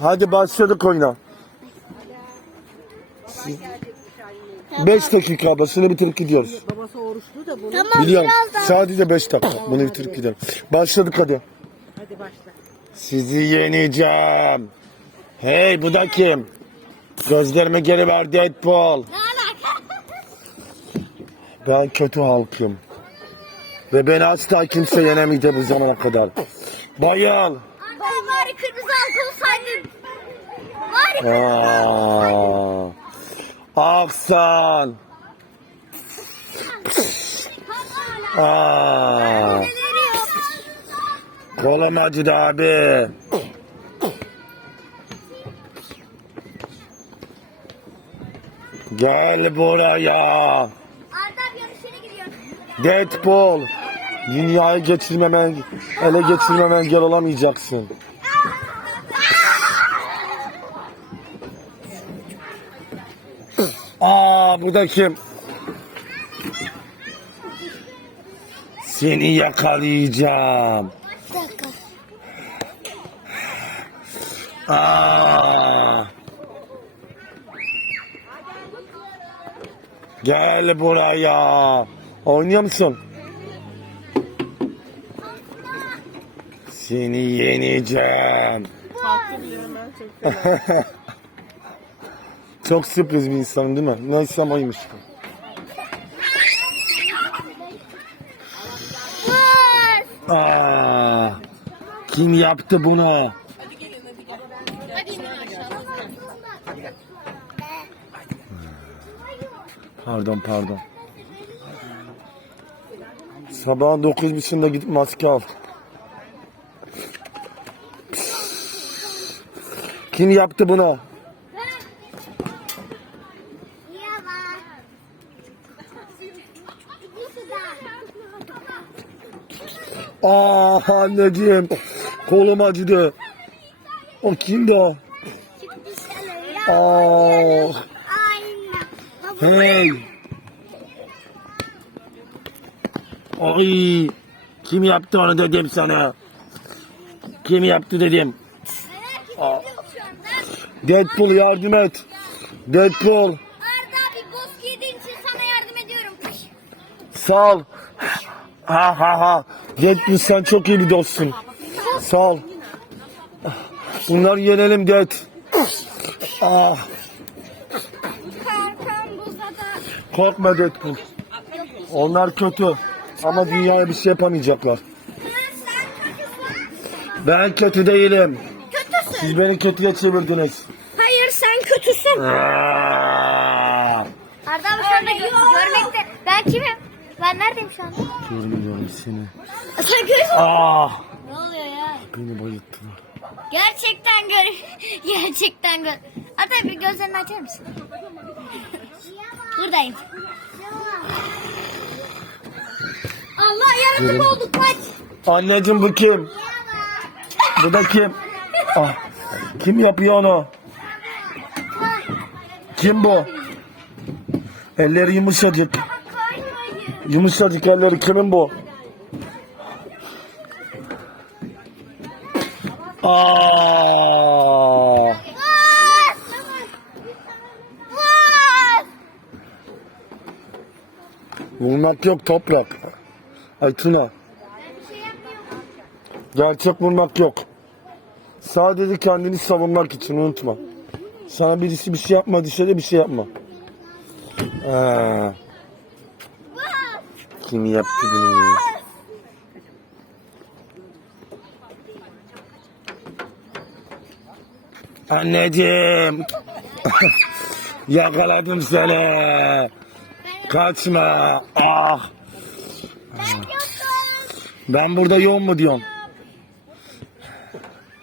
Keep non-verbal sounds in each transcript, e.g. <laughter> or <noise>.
Hadi başladık oyuna. 5 dakika abla şunu bitirip gidiyoruz. Babası oruçlu da bunu. Tamam Biliyorum. biraz daha. Sadece 5 dakika. Bunu bitirip gidelim. Başladık hadi. Hadi başla. Sizi yeneceğim. Hey bu da kim? Gözlerime geri ver Deadpool. Ben kötü halkım. Ve beni asla kimse yenemeyecek bu zamana kadar. Bayıl. Anne bari kırmızı halka olsaydın. Bari Aa. Aksan. Aa. neleri yok. Kolum acıdı abi. Gel buraya. Deadpool. Dünyayı geçirmemen, ele geçirmemen engel olamayacaksın. Aa bu kim? Seni yakalayacağım. Aa. Gel buraya. Oynuyor musun? Seni yeneceğim. Farklı biliyorum ben <laughs> çok sürpriz bir insan değil mi? Neyse oymuş. Aa, kim yaptı bunu? Pardon pardon. Sabah 9.30'da gidip maske al. Kim yaptı bunu? Aa anneciğim. Kolum acıdı. O kimdi o? Aa, hey. Ay. Kim yaptı onu dedim sana. Kim yaptı dedim. Deadpool yardım et. Deadpool. Arda abi boz giydiğin için sana yardım ediyorum. Sağ ol. Ha ha ha. Deadpool sen çok iyi bir dostsun. Sağ ol. Bunları yenelim Dead. Ah, Karkan buzada. korkma Deadpool. Onlar kötü. Ama dünyaya bir şey yapamayacaklar. Ben kötü değilim. Kötüsün. Siz beni kötüye çevirdiniz. Hayır sen kötüsün. Aa, Arda abi şu anda gö- görmekte. Ben kimim? Ben neredeyim şu anda? Görmüyorum seni. Sen görüyorsun. Ah, Ne oluyor ya? beni bayılttılar. Gerçekten gör. <laughs> Gerçekten gör. Arda bir gözlerini açar mısın? <laughs> Buradayım. Allah yaratık olduk kaç. Anneciğim bu kim? Bu da kim? <laughs> Ah, kim yapıyor onu? Kim bu? Elleri yumuşacık. Yumuşacık elleri kimin bu? Aa, Vur! Vur! vurmak yok toprak. Ay Tuna. Gerçek vurmak yok. Sadece kendini savunmak için unutma. Sana birisi bir şey yapmadıysa da bir şey yapma. Aa, kim yaptı bunu? Anneciğim. <laughs> Yakaladım seni. Kaçma. Ah. Ben burada yoğun mu diyorsun?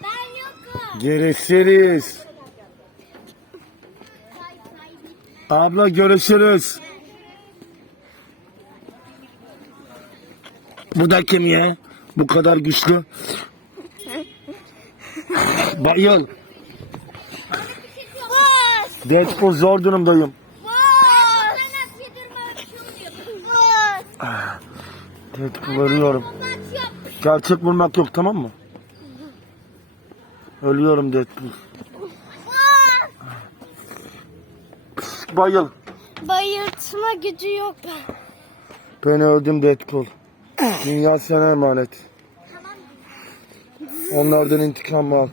Ben yokum. Görüşürüz. Abla görüşürüz. Bu da kim ya? Bu kadar güçlü. Bayıl. Deadpool zor durumdayım. Vur! Deadpool arıyorum. Gerçek vurmak yok tamam mı? Ölüyorum Deadpool. Bayıl. Bayıltma gücü yok. Ben öldüm Deadpool. Dünya sana emanet. Onlardan intikam al.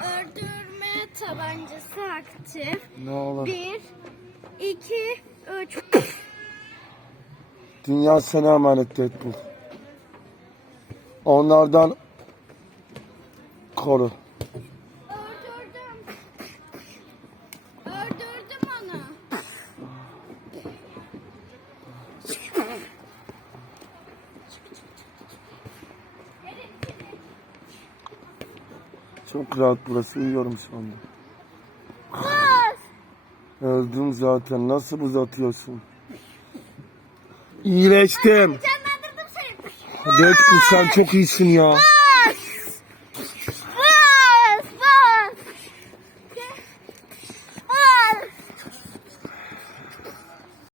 Öldürme tabancası aktif. Ne olur. Bir, iki, üç. Dünya sana emanet Deadpool. Onlardan koru. Öldürdüm. Öldürdüm onu. Çok rahat burası. Uyuyorum şu anda. Bas. Öldüm zaten. Nasıl uzatıyorsun? İyileştim. Canlandırdım seni. Deadpool sen çok iyisin ya.